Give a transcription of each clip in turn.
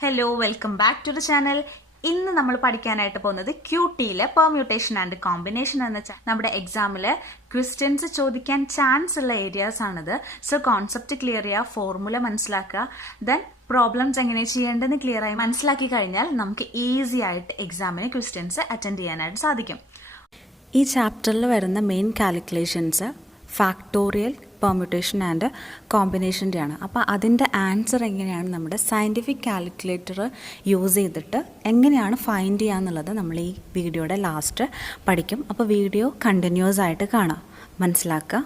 Hello, welcome back to the channel. ഇന്ന് നമ്മൾ പഠിക്കാനായിട്ട് പോകുന്നത് ക്യൂട്ടിയിലെ പെർമ്യൂട്ടേഷൻ ആൻഡ് കോമ്പിനേഷൻ എന്ന നമ്മുടെ എക്സാമില് ക്വസ്റ്റ്യൻസ് ചോദിക്കാൻ ചാൻസ് ഉള്ള ഏരിയാസ് ആണിത്. സോ കോൺസെപ്റ്റ് ക്ലിയർ ചെയ്യുക, ഫോർമുല മനസ്സിലാക്കുക, ദെൻ പ്രോബ്ലംസ് എങ്ങനെ ചെയ്യേണ്ടതെന്ന് ക്ലിയർ ആയി മനസ്സിലാക്കി കഴിഞ്ഞാൽ നമുക്ക് ഈസി ആയിട്ട് എക്സാമിന് ക്വസ്റ്റ്യൻസ് അറ്റൻഡ് ചെയ്യാനായിട്ട് സാധിക്കും. ഈ ചാപ്റ്ററിൽ വരുന്ന main calculations factorial, permutation and കോമ്പിനേഷൻ്റെയാണ്. അപ്പോൾ അതിൻ്റെ ആൻസർ എങ്ങനെയാണ് നമ്മുടെ സയൻറ്റിഫിക് കാൽക്കുലേറ്റർ യൂസ് ചെയ്തിട്ട് എങ്ങനെയാണ് ഫൈൻഡ് ചെയ്യുക എന്നുള്ളത് നമ്മൾ ഈ വീഡിയോയുടെ ലാസ്റ്റ് പഠിക്കും. അപ്പോൾ വീഡിയോ കണ്ടിന്യൂസ് ആയിട്ട് കാണാം, മനസ്സിലാക്കുക.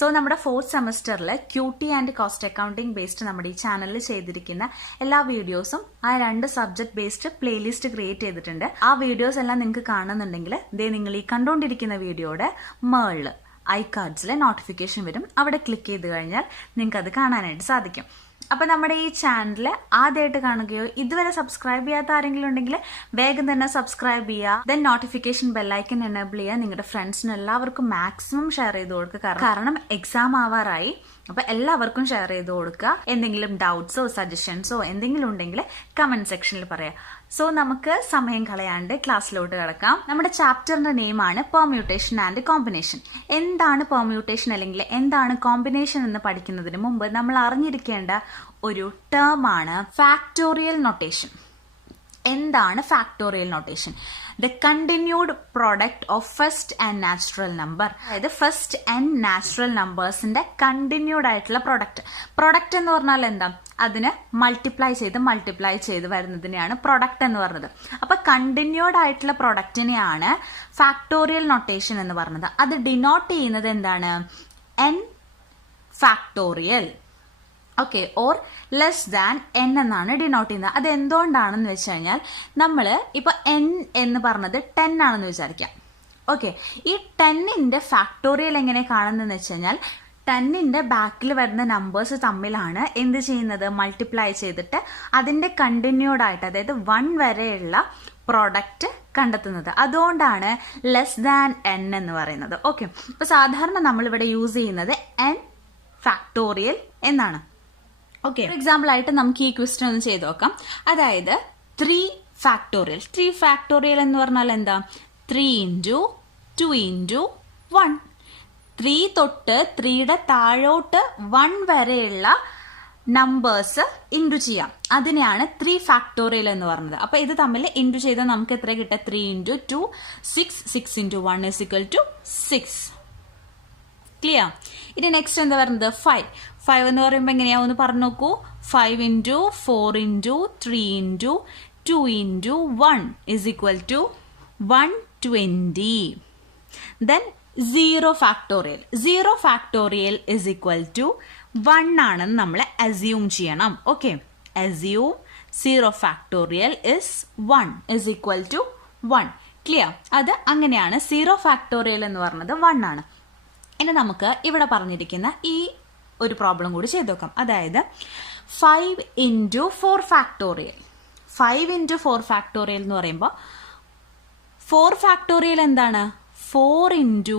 സോ നമ്മുടെ ഫോർത്ത് സെമസ്റ്ററിൽ cutie and cost accounting based നമ്മുടെ ഈ ചാനലിൽ ചെയ്തിരിക്കുന്ന എല്ലാ വീഡിയോസും ആ 2 സബ്ജക്ട് ബേസ്ഡ് പ്ലേലിസ്റ്റ് ക്രിയേറ്റ് ചെയ്തിട്ടുണ്ട്. ആ വീഡിയോസ് എല്ലാം നിങ്ങൾക്ക് കാണുന്നുണ്ടെങ്കിൽ നിങ്ങൾ ഈ കണ്ടുകൊണ്ടിരിക്കുന്ന വീഡിയോയുടെ മേളിൽ ഐകാർഡ്സിലെ നോട്ടിഫിക്കേഷൻ വരും. അവിടെ ക്ലിക്ക് ചെയ്ത് കഴിഞ്ഞാൽ നിങ്ങൾക്ക് അത് കാണാനായിട്ട് സാധിക്കും. അപ്പൊ നമ്മുടെ ഈ ചാനൽ ആദ്യമായിട്ട് കാണുകയോ ഇതുവരെ സബ്സ്ക്രൈബ് ചെയ്യാത്ത ആരെങ്കിലും ഉണ്ടെങ്കിൽ വേഗം തന്നെ സബ്സ്ക്രൈബ് ചെയ്യുക. ദെൻ നോട്ടിഫിക്കേഷൻ ബെല്ലൈക്കൻ എനേബിൾ ചെയ്യുക. നിങ്ങളുടെ ഫ്രണ്ട്സിന് എല്ലാവർക്കും മാക്സിമം ഷെയർ ചെയ്ത് കൊടുക്കുക. കാരണം എക്സാം ആവാറായി. അപ്പൊ എല്ലാവർക്കും ഷെയർ ചെയ്ത് കൊടുക്കുക. എന്തെങ്കിലും ഡൗട്ട്സോ സജഷൻസോ എന്തെങ്കിലും ഉണ്ടെങ്കിൽ കമന്റ് സെക്ഷനിൽ പറയാം. സോ നമുക്ക് സമയം കളയാണ്ട് ക്ലാസ്സിലോട്ട് കിടക്കാം. നമ്മുടെ ചാപ്റ്ററിന്റെ നെയിമാണ് പെർമ്യൂട്ടേഷൻ ആൻഡ് കോമ്പിനേഷൻ. എന്താണ് പെർമ്യൂട്ടേഷൻ അല്ലെങ്കിൽ എന്താണ് കോമ്പിനേഷൻ എന്ന് പഠിക്കുന്നതിന് മുമ്പ് നമ്മൾ അറിഞ്ഞിരിക്കേണ്ട ഒരു ടേം ആണ് ഫാക്ടോറിയൽ നൊട്ടേഷൻ. എന്താണ് factorial notation? The continued product of first and natural number. അതായത് ഫസ്റ്റ് ആൻഡ് നാച്ചുറൽ നമ്പേഴ്സിന്റെ കണ്ടിന്യൂഡ് ആയിട്ടുള്ള പ്രൊഡക്റ്റ് എന്ന് പറഞ്ഞാൽ എന്താ? അതിന് മൾട്ടിപ്ലൈ ചെയ്ത് വരുന്നതിനെയാണ് പ്രൊഡക്റ്റ് എന്ന് പറഞ്ഞത്. അപ്പൊ കണ്ടിന്യൂഡ് ആയിട്ടുള്ള പ്രൊഡക്റ്റിനെയാണ് ഫാക്ടോറിയൽ നൊട്ടേഷൻ എന്ന് പറഞ്ഞത്. അത് ഡിനോട്ട് ചെയ്യുന്നത് എന്താണ്? n factorial, okay, or less than n എന്നാണ് ഡിനോട്ട് ചെയ്യുന്നത്. അത് എന്തുകൊണ്ടാണെന്ന് വെച്ച് കഴിഞ്ഞാൽ നമ്മൾ ഇപ്പൊ n എന്ന് പറഞ്ഞത് 10 ആണെന്ന് വിചാരിക്കാം. ഓക്കെ, ഈ 10ന്റെ ഫാക്ടോറിയൽ എങ്ങനെ കാണുന്നതെന്ന് വെച്ച് കഴിഞ്ഞാൽ 10ന്റെ ബാക്കിൽ വരുന്ന നമ്പേഴ്സ് തമ്മിലാണ് എന്ത് ചെയ്യുന്നത്? മൾട്ടിപ്ലൈ ചെയ്തിട്ട് അതിന്റെ കണ്ടിന്യൂഡ് ആയിട്ട്, അതായത് 1 വരെയുള്ള പ്രോഡക്റ്റ് കണ്ടെത്തുന്നത്. അതുകൊണ്ടാണ് ലെസ് ദാൻ n എന്ന് പറയുന്നത്. ഓക്കെ, ഇപ്പൊ സാധാരണ നമ്മൾ ഇവിടെ യൂസ് ചെയ്യുന്നത് n ഫാക്ടോറിയൽ എന്നാണ്. ഓക്കെ, ഫോർ എക്സാമ്പിൾ ആയിട്ട് നമുക്ക് ഈ ക്വസ്റ്റ്യൻ ഒന്ന് ചെയ്ത് നോക്കാം. അതായത് 3 ഫാക്ടോറിയൽ. 3 ഫാക്ടോറിയൽ എന്ന് പറഞ്ഞാൽ എന്താ? 3 ഇൻറ്റു 2 ഇൻറ്റു 1. 3 തൊട്ട് 3യുടെ താഴോട്ട് 1 വരെയുള്ള നമ്പേഴ്സ് ഇൻറ്റു ചെയ്യാം. അതിനെയാണ് 3 ഫാക്ടോറിയൽ എന്ന് പറയുന്നത്. അപ്പൊ ഇത് തമ്മിൽ ഇൻറ്റു ചെയ്താൽ നമുക്ക് എത്ര കിട്ടുക? 3 into 2 6. 6 into 1 is equal to 6. Clear? ഇനി നെക്സ്റ്റ് എന്താ പറയുന്നത്? 5 എന്ന് പറയുമ്പോൾ എങ്ങനെയാ ഒന്ന് പറഞ്ഞു നോക്കൂ. 5 into 4 into 3 into 2 into 1 is equal to 120. Then 0 factorial. 0 factorial is equal to 1 ആണെന്ന് നമ്മൾ അസ്യൂം ചെയ്യണം. Okay, assume 0 factorial is 1 is equal to 1. Clear? അത് അങ്ങനെയാണ്. 0 ഫാക്ടോറിയൽ എന്ന് പറഞ്ഞത് 1 ആണ്. ഇനി നമുക്ക് ഇവിടെ പറഞ്ഞിരിക്കുന്ന ഈ ഒരു പ്രോബ്ലം കൂടി ചെയ്ത് നോക്കാം. അതായത് 5 ഇൻറ്റു 4 ഫാക്ടോറിയൽ. 5 ഇൻറ്റു 4 ഫാക്ടോറിയൽ എന്ന് പറയുമ്പോൾ 4 ഫാക്ടോറിയൽ എന്താണ്? 4 ഇൻറ്റു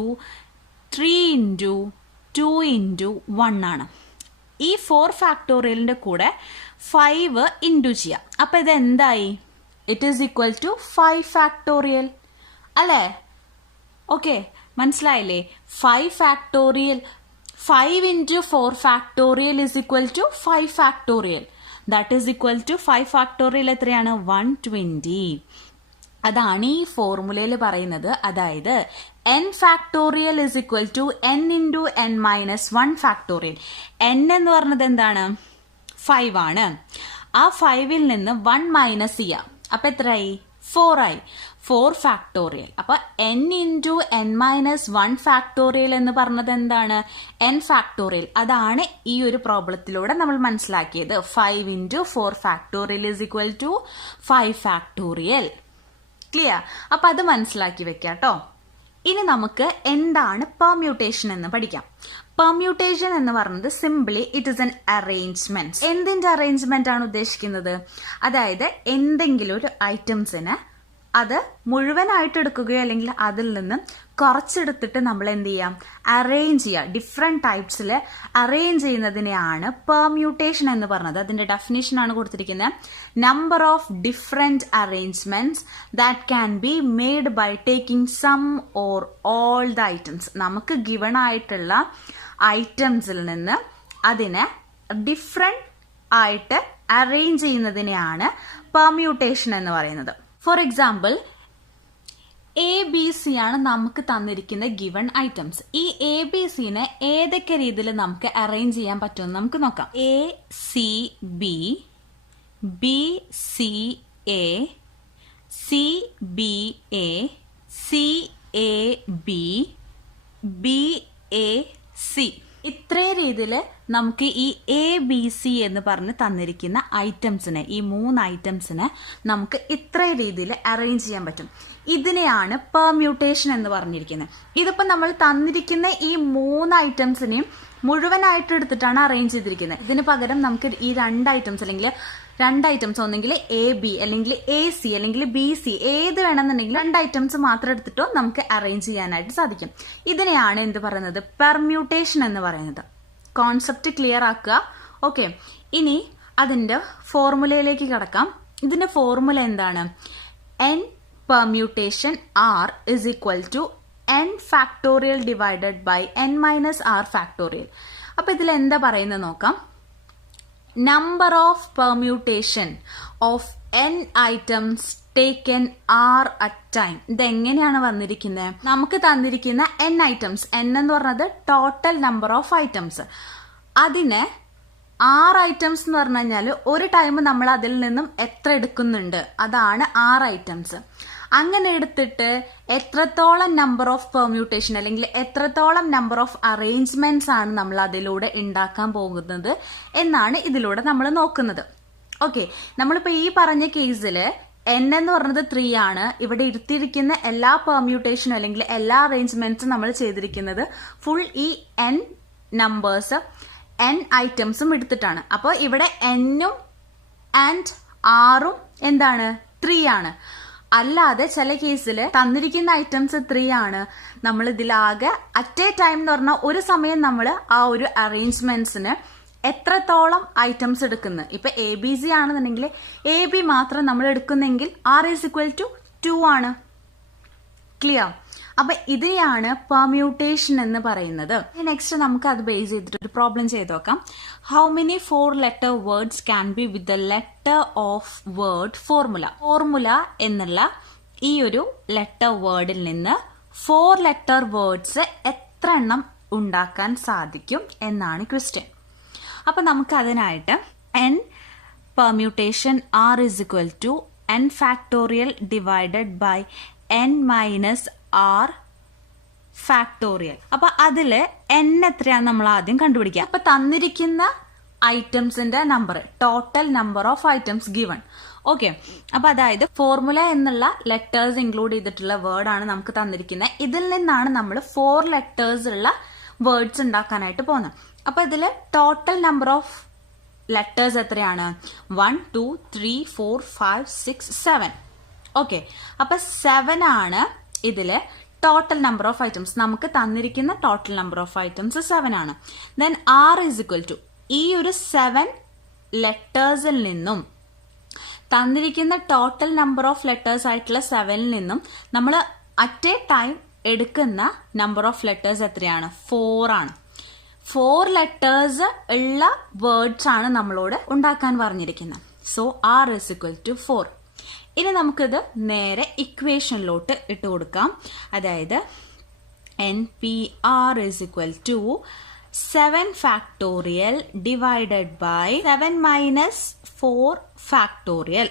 3 ഇൻറ്റു 2 ഇൻറ്റു 1 ആണ്. ഈ 4 ഫാക്ടോറിയലിന്റെ കൂടെ 5 ഇൻറ്റു ചെയ്യാം. അപ്പൊ ഇത് എന്തായി? It is equal to 5 factorial അല്ലേ? ഓക്കെ, മനസ്സിലായില്ലേ? 5 factorial. 5 into 4 factorial is equal to 5 factorial. That is equal to 5 factorial എത്രയാണ്? 120. അതാണ് ഈ ഫോർമുലയിൽ പറയുന്നത്. അതായത് n factorial is equal to n into n minus 1 factorial. n എന്ന് പറഞ്ഞത് എന്താണ്? 5 ആണ്. ആ 5ൽ നിന്ന് 1 മൈനസ് ചെയ്യാം. അപ്പൊ എത്രയായി? 4 ആയി. 4 ഫാക്ടോറിയൽ. അപ്പൊ n into n minus 1 factorial എന്ന് പറഞ്ഞത് എന്താണ്? n factorial. അതാണ് ഈ ഒരു പ്രോബ്ലത്തിലൂടെ നമ്മൾ മനസ്സിലാക്കിയത്. 5 into 4 factorial is equal to 5 factorial. Clear? അപ്പൊ അത് മനസ്സിലാക്കി വെക്കാം കേട്ടോ. ഇനി നമുക്ക് എന്താണ് പെർമ്യൂട്ടേഷൻ എന്ന് പഠിക്കാം. പെർമ്യൂട്ടേഷൻ എന്ന് പറയുന്നത് simply it is an arrangement. എന്തിന്റെ അറേഞ്ച്മെന്റ് ആണ് ഉദ്ദേശിക്കുന്നത്? അതായത് എന്തെങ്കിലും ഒരു ഐറ്റംസിന് അത് മുഴുവനായിട്ട് എടുക്കുകയോ അല്ലെങ്കിൽ അതിൽ നിന്ന് കുറച്ചെടുത്തിട്ട് നമ്മൾ എന്ത് ചെയ്യാം, അറേഞ്ച് ചെയ്യുക. ഡിഫറെൻറ്റ് ടൈപ്സിൽ അറേഞ്ച് ചെയ്യുന്നതിനെയാണ് പെർമ്യൂട്ടേഷൻ എന്ന് പറഞ്ഞത്. അതിന്റെ ഡെഫിനേഷൻ ആണ് കൊടുത്തിരിക്കുന്നത്. Number of different arrangements that can be made by taking some or all the items. നമുക്ക് ഗിവൺ ആയിട്ടുള്ള ഐറ്റംസിൽ നിന്ന് അതിനെ ഡിഫറെൻറ്റ് ആയിട്ട് അറേഞ്ച് ചെയ്യുന്നതിനെയാണ് പെർമ്യൂട്ടേഷൻ എന്ന് പറയുന്നത്. ഫോർ എക്സാമ്പിൾ, ABC ആണ് നമുക്ക് തന്നിരിക്കുന്ന ഗിവൺ ഐറ്റംസ്. ഈ ABCനെ ഏതൊക്കെ രീതിയിൽ നമുക്ക് അറേഞ്ച് ചെയ്യാൻ പറ്റുമെന്ന് നമുക്ക് നോക്കാം. ACB, BCA, CBA, CAB, BAC. ഇത്രയും രീതിയിൽ നമുക്ക് ഈ ABC എന്ന് പറഞ്ഞ് തന്നിരിക്കുന്ന ഐറ്റംസിനെ, ഈ 3 ഐറ്റംസിനെ നമുക്ക് ഇത്രയും രീതിയിൽ അറേഞ്ച് ചെയ്യാൻ പറ്റും. ഇതിനെയാണ് പെർമ്യൂട്ടേഷൻ എന്ന് പറഞ്ഞിരിക്കുന്നത്. ഇതിപ്പോൾ നമ്മൾ തന്നിരിക്കുന്ന ഈ 3 ഐറ്റംസിനെയും മുഴുവനായിട്ട് എടുത്തിട്ടാണ് അറേഞ്ച് ചെയ്തിരിക്കുന്നത്. ഇതിന് പകരം നമുക്ക് ഈ 2 ഐറ്റംസ് അല്ലെങ്കിൽ 2 ഐറ്റംസ്, ഒന്നെങ്കിൽ AB അല്ലെങ്കിൽ AC അല്ലെങ്കിൽ BC, ഏത് വേണമെന്നുണ്ടെങ്കിൽ 2 ഐറ്റംസ് മാത്രം എടുത്തിട്ടോ നമുക്ക് അറേഞ്ച് ചെയ്യാനായിട്ട് സാധിക്കും. ഇതിനെയാണ് എന്ത് പറയുന്നത്, പെർമ്യൂട്ടേഷൻ എന്ന് പറയുന്നത്. കോൺസെപ്റ്റ് ക്ലിയർ ആക്കുക. ഓക്കെ, ഇനി അതിന്റെ ഫോർമുലയിലേക്ക് കടക്കാം. ഇതിന്റെ ഫോർമുല എന്താണ്? n permutation r is equal to n factorial divided by n minus r factorial. അപ്പൊ ഇതിൽ എന്താ പറയുന്നത് നോക്കാം. Number of permutation of n items taken r at time. ഇതെങ്ങനെയാണ് വന്നിരിക്കുന്നത്? നമുക്ക് തന്നിരിക്കുന്ന n items, n എന്ന് പറഞ്ഞത് ടോട്ടൽ നമ്പർ ഓഫ് ഐറ്റംസ്. അതിന് 6 ഐറ്റംസ് എന്ന് പറഞ്ഞു കഴിഞ്ഞാൽ ഒരു ടൈം നമ്മൾ അതിൽ നിന്നും എത്ര എടുക്കുന്നുണ്ട്, അതാണ് 6 ഐറ്റംസ്. അങ്ങനെ എടുത്തിട്ട് എത്രത്തോളം നമ്പർ ഓഫ് പെർമ്യൂട്ടേഷൻ അല്ലെങ്കിൽ എത്രത്തോളം നമ്പർ ഓഫ് അറേഞ്ച്മെന്റ്സ് ആണ് നമ്മൾ അതിലൂടെ ഉണ്ടാക്കാൻ പോകുന്നത് എന്നാണ് ഇതിലൂടെ നമ്മൾ നോക്കുന്നത്. ഓക്കെ, നമ്മളിപ്പോൾ ഈ പറഞ്ഞ കേസിൽ n എന്ന് പറഞ്ഞത് 3 ആണ്. ഇവിടെ ഇരുത്തിയിരിക്കുന്ന എല്ലാ പെർമ്യൂട്ടേഷനും അല്ലെങ്കിൽ എല്ലാ അറേഞ്ച്മെന്റ്സും നമ്മൾ ചെയ്തിരിക്കുന്നത് ഫുൾ ഈ n നമ്പേഴ്സ്, n ഐറ്റംസും എടുത്തിട്ടാണ്. അപ്പോൾ ഇവിടെ n-ഉം ആൻഡ് r-ഉം എന്താണ്, 3 ആണ്. അല്ലാതെ ചില കേസിൽ തന്നിരിക്കുന്ന ഐറ്റംസ് 3 ആണ്, നമ്മൾ ഇതിലാകെ അറ്റ് എ ടൈം എന്ന് പറഞ്ഞാൽ ഒരു സമയം നമ്മൾ ആ ഒരു അറേഞ്ച്മെന്റ്സിന് എത്രത്തോളം ഐറ്റംസ് എടുക്കുന്നു. ഇപ്പൊ ABC ആണെന്നുണ്ടെങ്കിൽ AB മാത്രം നമ്മൾ എടുക്കുന്നെങ്കിൽ R is equal to 2 ആണ്. ക്ലിയർ? അപ്പൊ ഇതിനെയാണ് പെർമ്യൂട്ടേഷൻ എന്ന് പറയുന്നത്. നെക്സ്റ്റ് നമുക്ക് അത് ബേസ് ചെയ്തിട്ട് ഒരു പ്രോബ്ലം ചെയ്ത് നോക്കാം. How many 4 letter words can be with the letter of word formula. Formula എന്നുള്ള ഈ ഒരു ലെറ്റർ വേർഡിൽ നിന്ന് 4 letter വേർഡ്സ് എത്ര എണ്ണം ഉണ്ടാക്കാൻ സാധിക്കും എന്നാണ് ക്വസ്റ്റ്യൻ. അപ്പൊ നമുക്ക് അതിനായിട്ട് n permutation r is equal to n factorial divided by n minus r factorial. അപ്പൊ അതില് n എത്രയാന്ന് നമ്മൾ ആദ്യം കണ്ടുപിടിക്കാം. അപ്പൊ തന്നിരിക്കുന്ന ഐറ്റംസിന്റെ number, total number of items given. Okay, അപ്പൊ അതായത് ഫോർമുല എന്നുള്ള ലെറ്റേഴ്സ് ഇൻക്ലൂഡ് ചെയ്തിട്ടുള്ള വേർഡ് ആണ് നമുക്ക് തന്നിരിക്കുന്നത്. ഇതിൽ നിന്നാണ് നമ്മൾ 4 letters ഉള്ള വേർഡ്സ് ഉണ്ടാക്കാനായിട്ട് പോകുന്നത്. അപ്പൊ ഇതില് ടോട്ടൽ നമ്പർ ഓഫ് ലെറ്റേഴ്സ് എത്രയാണ്? 1 2 3 4 5 6 7. ഓക്കെ, അപ്പൊ 7 ആണ് ഇതില് ടോട്ടൽ നമ്പർ ഓഫ് ഐറ്റംസ്. നമുക്ക് തന്നിരിക്കുന്ന ടോട്ടൽ നമ്പർ ഓഫ് ഐറ്റംസ് 7 ആണ്. Then r is equal to ഈ ഒരു 7 ലെറ്റേഴ്സിൽ നിന്നും തന്നിരിക്കുന്ന ടോട്ടൽ നമ്പർ ഓഫ് ലെറ്റേഴ്സ് ആയിട്ടുള്ള 7ൽ നിന്നും നമ്മൾ അറ്റ് എ ടൈം എടുക്കുന്ന നമ്പർ ഓഫ് ലെറ്റേഴ്സ് എത്രയാണ്? 4 ആണ്. 4 letters ഉള്ള വേർഡ്സ് ആണ് നമ്മളോട് ഉണ്ടാക്കാൻ പറഞ്ഞിരിക്കുന്നത്. So r is equal to 4. ഇനി നമുക്കിത് നേരെ ഇക്വേഷനിലോട്ട് ഇട്ട് കൊടുക്കാം. അതായത് NPR is equal to 7 factorial divided by 7 minus 4 factorial.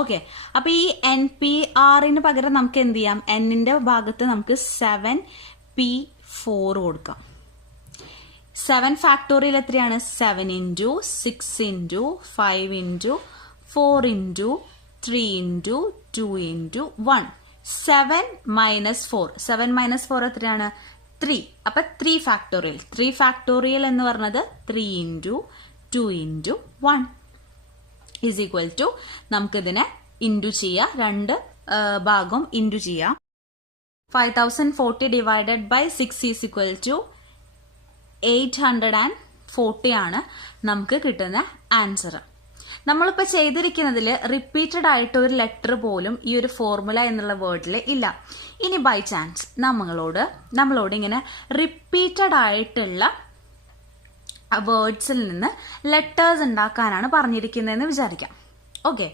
Okay, അപ്പൊ ഈ NPRന് പകരം നമുക്ക് എന്ത് ചെയ്യാം? n-ന്റെ ഭാഗത്ത് നമുക്ക് 7P4 കൊടുക്കാം. 7 ഫാക്ടോറിയൽ എത്രയാണ്? 7 into 6 into 5 into 4 into 3 into 2 into 1. 7 minus 4. 7 minus 4 എത്രയാണ്? 3. അപ്പൊ 3 ഫാക്ടോറിയൽ. 3 ഫാക്ടോറിയൽ എന്ന് പറഞ്ഞത് 3 into 2 into 1 is equal to, നമുക്കിതിനെ ഇൻറ്റു ചെയ്യാം, 2 ഭാഗം ഇൻറ്റു ചെയ്യാം. 5040 divided by 6 is equal to 840 ആണ് നമുക്ക് കിട്ടുന്ന ആൻസർ. നമ്മളിപ്പോൾ ചെയ്തിരിക്കുന്നതിൽ റിപ്പീറ്റഡ് ആയിട്ട് ഒരു ലെറ്റർ പോലും ഈ ഒരു ഫോർമുല എന്നുള്ള വേർഡിൽ ഇല്ല. ഇനി ബൈ ചാൻസ് നമ്മളോട് ഇങ്ങനെ റിപ്പീറ്റഡ് ആയിട്ടുള്ള വേർഡ്സിൽ നിന്ന് ലെറ്റേഴ്സ് ഉണ്ടാക്കാനാണ് പറഞ്ഞിരിക്കുന്നതെന്ന് വിചാരിക്കാം. ഓക്കെ,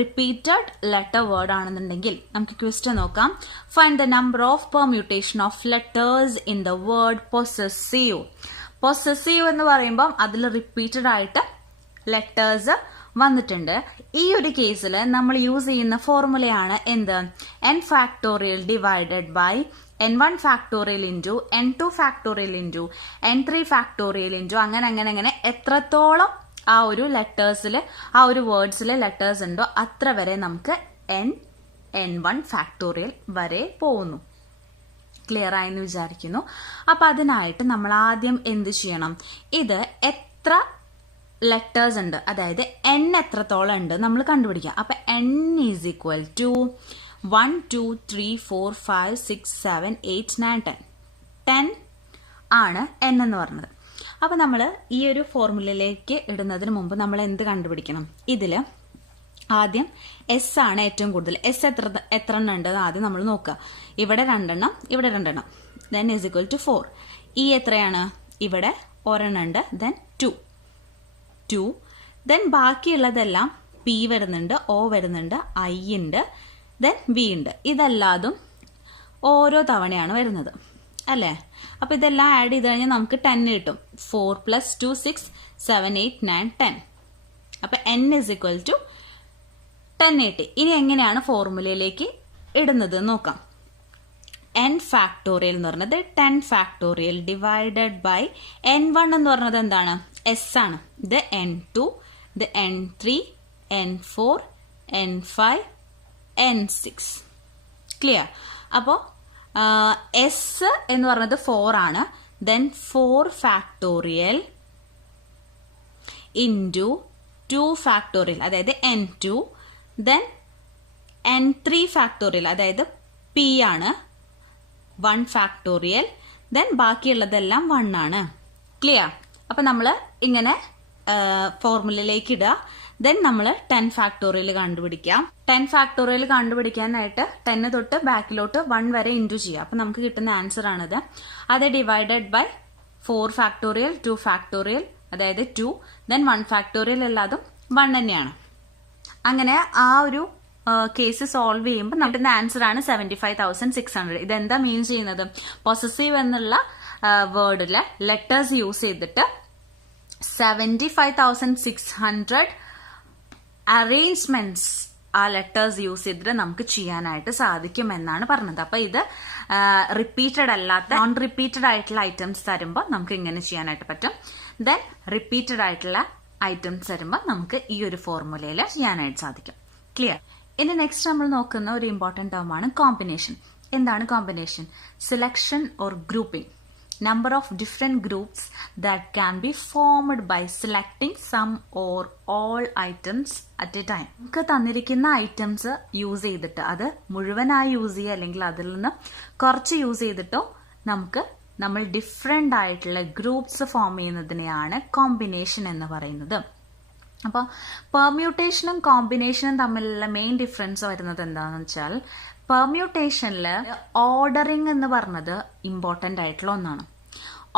റിപ്പീറ്റഡ് ലെറ്റർ വേർഡ് ആണെന്നുണ്ടെങ്കിൽ നമുക്ക് ക്വസ്റ്റ്യൻ നോക്കാം. Find the number of permutation of letters in the word possessive. Possessive എന്ന് പറയുമ്പം അതിൽ റിപ്പീറ്റഡ് ആയിട്ട് ലെറ്റേഴ്സ് വന്നിട്ടുണ്ട്. ഈ ഒരു കേസിൽ നമ്മൾ യൂസ് ചെയ്യുന്ന ഫോർമുലയാണ് എന്ത്? n factorial divided by n1 factorial into n2 factorial into n3 factorial into അങ്ങനെ എത്രത്തോളം ആ ഒരു ലെറ്റേഴ്സിൽ ആ ഒരു വേർഡ്സിൽ ലെറ്റേഴ്സ് ഉണ്ടോ അത്ര വരെ നമുക്ക് n1 ഫാക്ടോറിയൽ വരെ പോകുന്നു. ക്ലിയർ ആയെന്ന് വിചാരിക്കുന്നു. അപ്പം അതിനായിട്ട് നമ്മൾ ആദ്യം എന്ത് ചെയ്യണം? ഇത് എത്ര ലെറ്റേഴ്സ് ഉണ്ട്, അതായത് n എത്രത്തോളം ഉണ്ട് നമ്മൾ കണ്ടുപിടിക്കാം. അപ്പം n ഈസ് ഈക്വൽ ടു 1 2 3 4 5 6 7 8 9 10 ആണ് n എന്ന് പറഞ്ഞത്. അപ്പം നമ്മൾ ഈ ഒരു ഫോർമുലയിലേക്ക് ഇടുന്നതിന് മുമ്പ് നമ്മൾ എന്ത് കണ്ടുപിടിക്കണം? ഇതിൽ ആദ്യം എസ് ആണ് ഏറ്റവും കൂടുതൽ. എസ് എത്ര എണ്ണം ഉണ്ട് ആദ്യം നമ്മൾ നോക്കുക. ഇവിടെ 2 എണ്ണം, ഇവിടെ 2 എണ്ണം. Then is equal to 4. ഈ എത്രയാണ്? ഇവിടെ ഒരെണ്ണം ഉണ്ട്, ദെൻ 2. ദെൻ ബാക്കിയുള്ളതെല്ലാം പി വരുന്നുണ്ട്, ഒ വരുന്നുണ്ട്, ഐ ഉണ്ട്, ദെൻ വി ഉണ്ട്. ഇതെല്ലാതും ഓരോ തവണയാണ് വരുന്നത് അല്ലേ? അപ്പം ഇതെല്ലാം ആഡ് ചെയ്ത് കഴിഞ്ഞാൽ നമുക്ക് 10 കിട്ടും. 4 + 2 6 7 8 9 10. അപ്പം n ഇസ് ഈക്വൽ ടു 1080. ഇനി എങ്ങനെയാണ് ഫോർമുലയിലേക്ക് ഇടുന്നത് നോക്കാം. n ഫാക്ടോറിയൽ എന്ന് പറഞ്ഞത് 10 ഫാക്ടോറിയൽ ഡിവൈഡഡ് ബൈ n1 എന്ന് പറഞ്ഞത് എന്താണ്? എസ് ആണ്. ഇത് n2, ഇത് n3, n4, n5, n6. Clear? അപ്പോൾ എസ് എന്ന് പറഞ്ഞത് 4 ആണ്. ദെൻ 4 ഫാക്ടോറിയൽ ഇൻറ്റു 2 ഫാക്ടോറിയൽ, അതായത് n2, ദെൻ n3 ഫാക്ടോറിയൽ, അതായത് പി ആണ്, 1 ഫാക്ടോറിയൽ, ദെൻ ബാക്കിയുള്ളതെല്ലാം 1 ആണ്. ക്ലിയർ? അപ്പം നമ്മൾ ഇങ്ങനെ ഫോർമുലയിലേക്ക് ഇടുക. ദെൻ നമ്മൾ 10 ഫാക്ടോറിയൽ കണ്ടുപിടിക്കാം. 10 ഫാക്ടോറിയൽ കണ്ടുപിടിക്കാനായിട്ട് 10 തൊട്ട് ബാക്കിലോട്ട് 1 വരെ ഇൻറ്റു ചെയ്യുക. അപ്പം നമുക്ക് കിട്ടുന്ന ആൻസർ ആണിത്. അത് ഡിവൈഡഡ് ബൈ 4 ഫാക്ടോറിയൽ, 2 ഫാക്ടോറിയൽ, അതായത് 2, ദെൻ 1 ഫാക്ടോറിയൽ എല്ലാതും 1 തന്നെയാണ്. അങ്ങനെ ആ ഒരു കേസ് സോൾവ് ചെയ്യുമ്പോൾ നമ്മുടെ ആൻസർ ആണ് 75,600. ഇതെന്താ മീൻ ചെയ്യുന്നത്? പൊസസീവ് എന്നുള്ള വേർഡിൽ ലെറ്റേഴ്സ് യൂസ് ചെയ്തിട്ട് 75,600 അറേഞ്ച്മെന്റ്സ് ആ ലെറ്റേഴ്സ് യൂസ് ചെയ്തിട്ട് നമുക്ക് ചെയ്യാനായിട്ട് സാധിക്കും എന്നാണ് പറഞ്ഞത്. അപ്പൊ ഇത് റിപ്പീറ്റഡ് അല്ലാത്ത നോൺ റിപ്പീറ്റഡ് ആയിട്ടുള്ള ഐറ്റംസ് തരുമ്പോൾ നമുക്ക് ഇങ്ങനെ ചെയ്യാനായിട്ട് പറ്റും. ദെൻ റിപ്പീറ്റഡ് ആയിട്ടുള്ള ഐറ്റംസ് തരുമ്പോൾ നമുക്ക് ഈ ഒരു ഫോർമുലയിൽ ചെയ്യാനായിട്ട് സാധിക്കും. ക്ലിയർ? ഇനി നെക്സ്റ്റ് നമ്മൾ നോക്കുന്ന ഒരു ഇമ്പോർട്ടൻറ്റ് ടേം ആണ് കോമ്പിനേഷൻ. എന്താണ് combination? Selection or grouping. Number of different groups that can be formed by selecting some or all items at a time. നമുക്ക് തന്നിരിക്കുന്ന ഐറ്റംസ് യൂസ് ചെയ്തിട്ട് അത് മുഴുവനായി യൂസ് ചെയ്യുക, അല്ലെങ്കിൽ അതിൽ നിന്ന് കുറച്ച് യൂസ് ചെയ്തിട്ടോ നമ്മൾ ഡിഫറെൻ്റ് ആയിട്ടുള്ള ഗ്രൂപ്പ്സ് ഫോം ചെയ്യുന്നതിനെയാണ് കോമ്പിനേഷൻ എന്ന് പറയുന്നത്. അപ്പോൾ പെർമ്യൂട്ടേഷനും കോമ്പിനേഷനും തമ്മിലുള്ള മെയിൻ ഡിഫറൻസ് വരുന്നത് എന്താണെന്ന് വെച്ചാൽ, പെർമ്യൂട്ടേഷനിൽ ഓർഡറിങ് എന്ന് പറഞ്ഞത് ഇമ്പോർട്ടൻ്റ് ആയിട്ടുള്ള ഒന്നാണ്.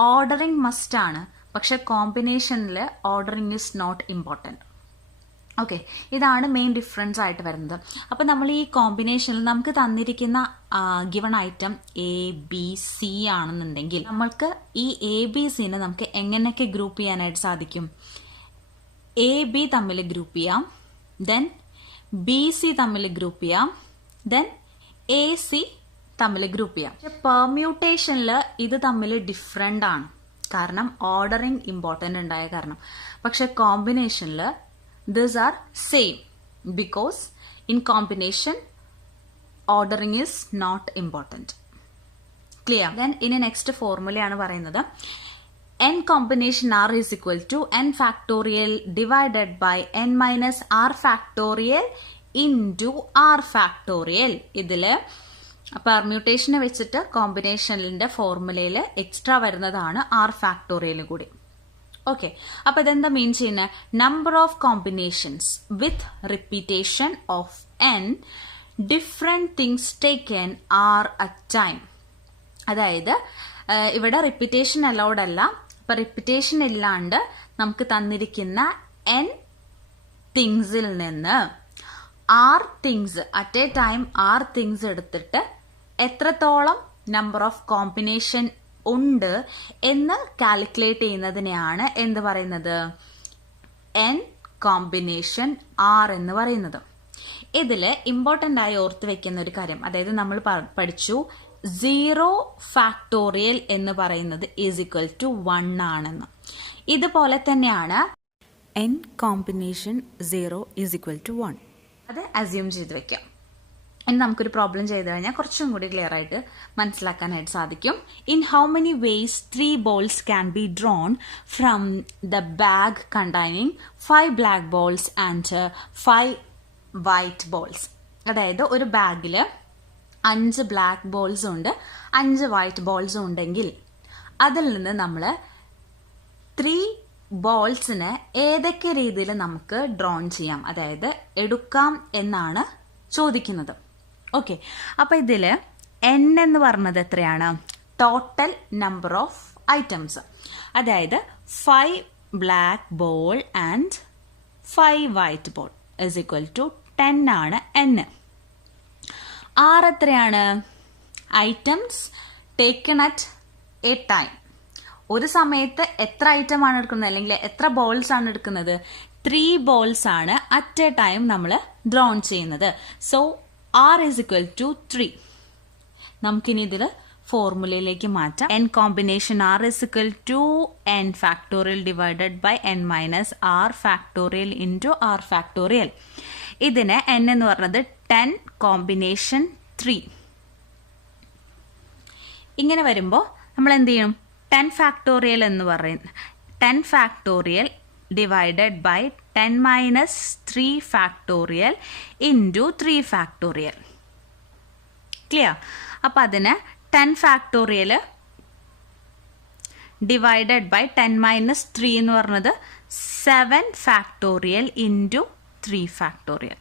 ഓർഡറിങ് മസ്റ്റ് ആണ്. പക്ഷെ കോമ്പിനേഷനിൽ ordering is not important. Okay, ഇതാണ് മെയിൻ ഡിഫറൻസ് ആയിട്ട് വരുന്നത്. അപ്പം നമ്മൾ ഈ കോമ്പിനേഷനിൽ നമുക്ക് തന്നിരിക്കുന്ന ഗിവൺ ഐറ്റം ABC ആണെന്നുണ്ടെങ്കിൽ നമ്മൾക്ക് ഈ ABCനെ നമുക്ക് എങ്ങനെയൊക്കെ ഗ്രൂപ്പ് ചെയ്യാനായിട്ട് സാധിക്കും? AB തമ്മിൽ ഗ്രൂപ്പ് ചെയ്യാം, ദെൻ BC തമ്മിൽ ഗ്രൂപ്പ് ചെയ്യാം, ദെൻ AC തമ്മിൽ ഗ്രൂപ്പ് ചെയ്യാം. പക്ഷെ പെർമ്യൂട്ടേഷനിൽ ഇത് തമ്മിൽ ഡിഫറെൻ്റ് ആണ്, കാരണം ഓർഡറിങ് ഇമ്പോർട്ടൻ്റ് ഉണ്ടായ കാരണം. പക്ഷെ കോമ്പിനേഷനിൽ these are same because in combination ordering is not important. Clear? Then in next formula ആണ് പറയുന്നത് n combination r is equal to n factorial divided by n minus r factorial into r factorial. ഇതില് പെർമ്യൂട്ടേഷനെ വെച്ചിട്ട് കോമ്പിനേഷനിന്റെ ഫോർമുലയിൽ extra വരുന്നതാണ് R factorial കൂടി. Okay, അപ്പൊ ഇതെന്താ mean ചെയ്യുന്നത്? Number of combinations with repetition of n different things taken R at time. അതായത് ഇവിടെ റിപ്പീറ്റേഷൻ അലൗഡ് അല്ല. അപ്പൊ റിപ്പീറ്റേഷൻ ഇല്ലാണ്ട് നമുക്ക് തന്നിരിക്കുന്ന n തിങ്സിൽ നിന്ന് are things at a time are things എടുത്തിട്ട് എത്രത്തോളം നമ്പർ ഓഫ് കോമ്പിനേഷൻ ഉണ്ട് എന്ന് കാൽക്കുലേറ്റ് ചെയ്യുന്നതിനെയാണ് എന്ത് പറയുന്നത്? n കോമ്പിനേഷൻ ആർ എന്ന് പറയുന്നത്. ഇതിൽ ഇമ്പോർട്ടൻ്റ് ആയി ഓർത്ത് വെക്കുന്ന ഒരു കാര്യം, അതായത് നമ്മൾ പഠിച്ചു 0 ഫാക്ടോറിയൽ എന്ന് പറയുന്നത് ഈസ് ഈക്വൽ ടു 1 ആണെന്ന്. ഇതുപോലെ തന്നെയാണ് n combination 0 is equal to 1. അത് അസ്യൂം ചെയ്ത് വെക്കാം. ഇനി നമുക്കൊരു പ്രോബ്ലം ചെയ്ത് കഴിഞ്ഞാൽ കുറച്ചും കൂടി ക്ലിയർ ആയിട്ട് മനസ്സിലാക്കാനായിട്ട് സാധിക്കും. In how many vase 3 balls can be drawn from the bag containing 5 black balls and 5 white balls. അതായത് ഒരു ബാഗിൽ 5 ബ്ലാക്ക് ബോൾസ് ഉണ്ട്, 5 വൈറ്റ് ബോൾസും ഉണ്ടെങ്കിൽ അതിൽ നിന്ന് നമ്മൾ 3 ബോൾസിന് ഏതൊക്കെ രീതിയിൽ നമുക്ക് ഡ്രോൺ ചെയ്യാം, അതായത് എടുക്കാം എന്നാണ് ചോദിക്കുന്നത്. ഓക്കെ, അപ്പൊ ഇതിൽ n എന്ന് പറഞ്ഞത് എത്രയാണ്? Total number of items. അതായത് 5 black ball and 5 white ball is equal to 10 ആണ് n. r എത്രയാണ്? Items taken at a time. ഒരു സമയത്ത് എത്ര ഐറ്റം ആണ് എടുക്കുന്നത്, അല്ലെങ്കിൽ എത്ര ബോൾസ് ആണ് എടുക്കുന്നത്? 3 ബോൾസ് ആണ് അറ്റ് എ ടൈം നമ്മൾ ഡ്രോൺ ചെയ്യുന്നത്. So r is equal to 3. നമുക്കിനി ഇതിൽ ഫോർമുലയിലേക്ക് മാറ്റാം. n combination r is equal to n factorial divided by n minus r factorial into r factorial. ഇതിന് n എന്ന് പറഞ്ഞത് 10 കോമ്പിനേഷൻ 3. ഇങ്ങനെ വരുമ്പോൾ നമ്മൾ എന്ത് ചെയ്യും? 10 ഫാക്ടോറിയൽ എന്ന് പറയുന്നത് 10 factorial divided by 10 minus 3 factorial into 3 factorial. Clear? അപ്പോൾ അതിന് 10 factorial divided by 10 minus 3 എന്ന് പറഞ്ഞത് 7 factorial into 3 factorial.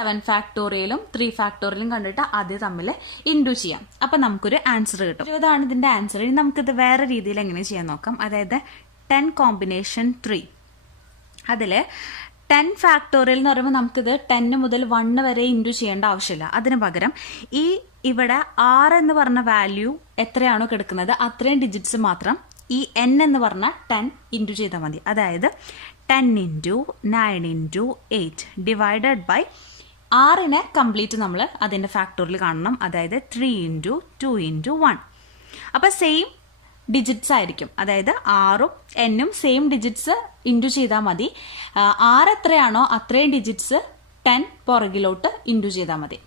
7 ഫാക്ടോറിയലും 3 ഫാക്ടോറിയലും കണ്ടിട്ട് അത് തമ്മിൽ ഇൻഡു ചെയ്യാം. അപ്പം നമുക്കൊരു ആൻസർ കിട്ടും. ഇതാണ് ഇതിൻ്റെ ആൻസർ. ഇനി നമുക്കിത് വേറെ രീതിയിൽ എങ്ങനെ ചെയ്യാൻ നോക്കാം. അതായത് 10 കോമ്പിനേഷൻ 3. അതിൽ 10 ഫാക്ടോറിയൽ എന്ന് പറയുമ്പോൾ നമുക്കിത് 10 മുതൽ 1 വരെ ഇൻറ്റു ചെയ്യേണ്ട ആവശ്യമില്ല. അതിന് പകരം ഈ ഇവിടെ 6 എന്ന് പറഞ്ഞ വാല്യൂ എത്രയാണോ കിടക്കുന്നത് അത്രയും ഡിജിറ്റ്സ് മാത്രം ഈ n എന്ന് പറഞ്ഞ 10 ഇൻറ്റു ചെയ്താൽ മതി. അതായത് 10 ഇൻറ്റു 9 ഇൻറ്റു 8 ഡിവൈഡഡ് ബൈ 6നെ കംപ്ലീറ്റ് നമ്മൾ അതിൻ്റെ ഫാക്ടോറിയൽ കാണണം. അതായത് 3 ഇൻറ്റു 2 ഇൻറ്റു 1. അപ്പോൾ സെയിം ഡിജിറ്റ്സ് ആയിരിക്കും. അതായത് 6ഉം n സെയിം ഡിജിറ്റ്സ് ഇൻറ്റു ചെയ്താൽ മതി. 6 എത്രയാണോ അത്രയും ഡിജിറ്റ്സ് 10 പുറകിലോട്ട് ഇൻറ്റു ചെയ്താൽ മതി.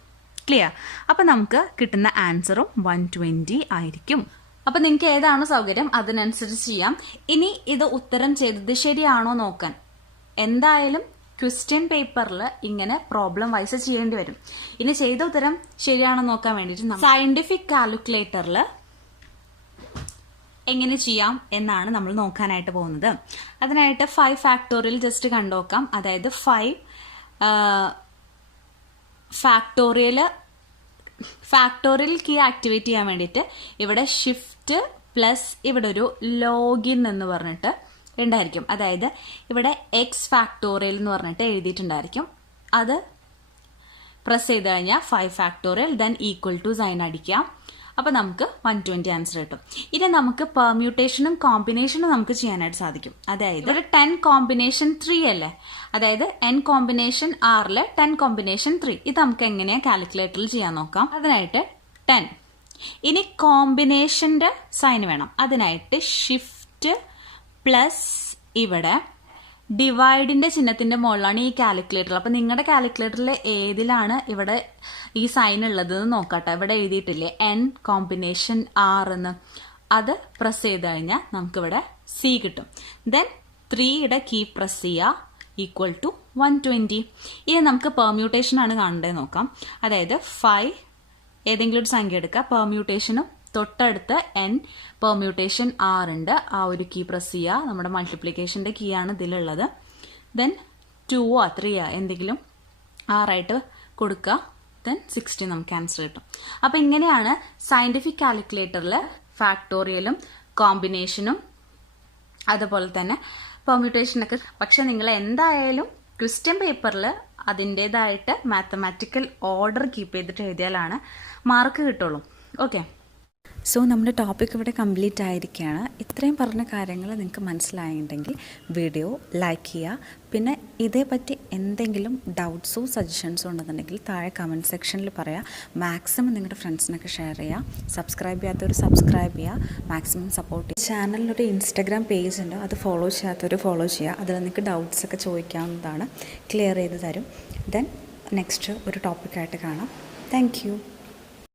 ക്ലിയർ? അപ്പം നമുക്ക് കിട്ടുന്ന ആൻസറും 120 ആയിരിക്കും. അപ്പം നിങ്ങൾക്ക് ഏതാണോ സൗകര്യം അതിനനുസരിച്ച് ചെയ്യാം. ഇനി ഇത് ഉത്തരം ചെയ്തത് ശരിയാണോ നോക്കാൻ എന്തായാലും ക്വസ്റ്റ്യൻ പേപ്പറിൽ ഇങ്ങനെ പ്രോബ്ലം വൈസ് ചെയ്യേണ്ടി വരും. ഇനി ചെയ്ത ഉത്തരം ശരിയാണോ നോക്കാൻ വേണ്ടിയിട്ട് സയന്റിഫിക് കാൽക്കുലേറ്ററിൽ എങ്ങനെ ചെയ്യാം എന്നാണ് നമ്മൾ നോക്കാനായിട്ട് പോകുന്നത്. അതിനായിട്ട് 5 ഫാക്ടോറിയൽ ജസ്റ്റ് കണ്ടുനോക്കാം. അതായത് 5 ഫാക്ടോറിയൽ കീ ആക്ടിവേറ്റ് ചെയ്യാൻ വേണ്ടിയിട്ട് ഇവിടെ ഷിഫ്റ്റ് പ്ലസ് ഇവിടെ ഒരു ലോഗിൻ എന്ന് പറഞ്ഞിട്ട് ഉണ്ടായിരിക്കും. അതായത് ഇവിടെ എക്സ് ഫാക്ടോറിയൽ എന്ന് പറഞ്ഞിട്ട് എഴുതിയിട്ടുണ്ടായിരിക്കും. അത് പ്രസ് ചെയ്ത് കഴിഞ്ഞാൽ 5 factorial then equal to sign അടിക്കാം. അപ്പോൾ നമുക്ക് 120 ആൻസർ കിട്ടും. ഇനി നമുക്ക് പെർമ്യൂട്ടേഷനും കോമ്പിനേഷനും നമുക്ക് ചെയ്യാനായിട്ട് സാധിക്കും. അതായത് ഒരു 10 കോമ്പിനേഷൻ 3 അല്ലേ, അതായത് n കോമ്പിനേഷൻ ആറില് 10 കോമ്പിനേഷൻ 3. ഇത് നമുക്ക് എങ്ങനെയാ കാൽക്കുലേറ്ററിൽ ചെയ്യാൻ നോക്കാം. അതിനായിട്ട് 10. ഇനി കോമ്പിനേഷന്റെ സൈൻ വേണം. അതിനായിട്ട് ഷിഫ്റ്റ് പ്ലസ് ഇവിടെ ഡിവൈഡിന്റെ ചിഹ്നത്തിന്റെ മുകളിലാണ് ഈ കാൽക്കുലേറ്റർ. അപ്പൊ നിങ്ങളുടെ കാൽക്കുലേറ്ററിൽ ഏതിലാണ് ഇവിടെ ഈ സൈൻ ഉള്ളത് എന്ന് നോക്കട്ടെ. ഇവിടെ എഴുതിയിട്ടില്ലേ n കോമ്പിനേഷൻ r എന്ന്. അത് പ്രസ് ചെയ്ത് കഴിഞ്ഞാൽ നമുക്കിവിടെ C കിട്ടും. ദെൻ 3യുടെ കീ പ്രസ് ചെയ്യുക ഈക്വൽ ടു 120. ഇനി നമുക്ക് പെർമ്യൂട്ടേഷൻ ആണ് കാണേണ്ടത് നോക്കാം. അതായത് 5 ഏതെങ്കിലും ഒരു സംഖ്യ എടുക്കുക. പെർമ്യൂട്ടേഷനും തൊട്ടടുത്ത് n പെർമ്യൂട്ടേഷൻ r ഉണ്ട്. ആ ഒരു കീ പ്രസ് ചെയ്യുക. നമ്മുടെ മൾട്ടിപ്ലിക്കേഷൻ്റെ കീ ആണ് ഇതിലുള്ളത്. ദെൻ 2 3 എന്തെങ്കിലും ആറായിട്ട് കൊടുക്കുക. ദെൻ 60 നമുക്ക് ആൻസർ കിട്ടും. അപ്പം ഇങ്ങനെയാണ് സയൻറ്റിഫിക് കാൽക്കുലേറ്ററിൽ ഫാക്ടോറിയലും കോമ്പിനേഷനും അതുപോലെ തന്നെ പെർമ്യൂട്ടേഷനൊക്കെ. പക്ഷെ നിങ്ങൾ എന്തായാലും ക്വസ്റ്റ്യൻ പേപ്പറിൽ അതിൻ്റേതായിട്ട് മാത്തമാറ്റിക്കൽ ഓർഡർ കീപ്പ് ചെയ്തിട്ട് എഴുതിയാലാണ് മാർക്ക് കിട്ടുള്ളൂ. ഓക്കെ, സോ നമ്മുടെ ടോപ്പിക് ഇവിടെ കംപ്ലീറ്റ് ആയിരിക്കുകയാണ്. ഇത്രയും പറഞ്ഞ കാര്യങ്ങൾ നിങ്ങൾക്ക് മനസ്സിലായിട്ടുണ്ടെങ്കിൽ വീഡിയോ ലൈക്ക് ചെയ്യുക. പിന്നെ ഇതേപ്പറ്റി എന്തെങ്കിലും ഡൗട്ട്സോ സജഷൻസോ ഉണ്ടെന്നുണ്ടെങ്കിൽ താഴെ കമൻറ്റ് സെക്ഷനിൽ പറയുക. മാക്സിമം നിങ്ങളുടെ ഫ്രണ്ട്സിനൊക്കെ ഷെയർ ചെയ്യുക. സബ്സ്ക്രൈബ് ചെയ്യാത്തവർ സബ്സ്ക്രൈബ് ചെയ്യുക. മാക്സിമം സപ്പോർട്ട് ചെയ്യുക. ചാനലിലൊരു ഇൻസ്റ്റാഗ്രാം പേജ് ഉണ്ട്, അത് ഫോളോ ചെയ്യാത്തവർ ഫോളോ ചെയ്യുക. അതിൽ നിങ്ങൾക്ക് ഡൗട്ട്സൊക്കെ ചോദിക്കാവുന്നതാണ്, ക്ലിയർ ചെയ്ത് തരും. ദെൻ നെക്സ്റ്റ് ഒരു ടോപ്പിക്കായിട്ട് കാണാം. Thank you.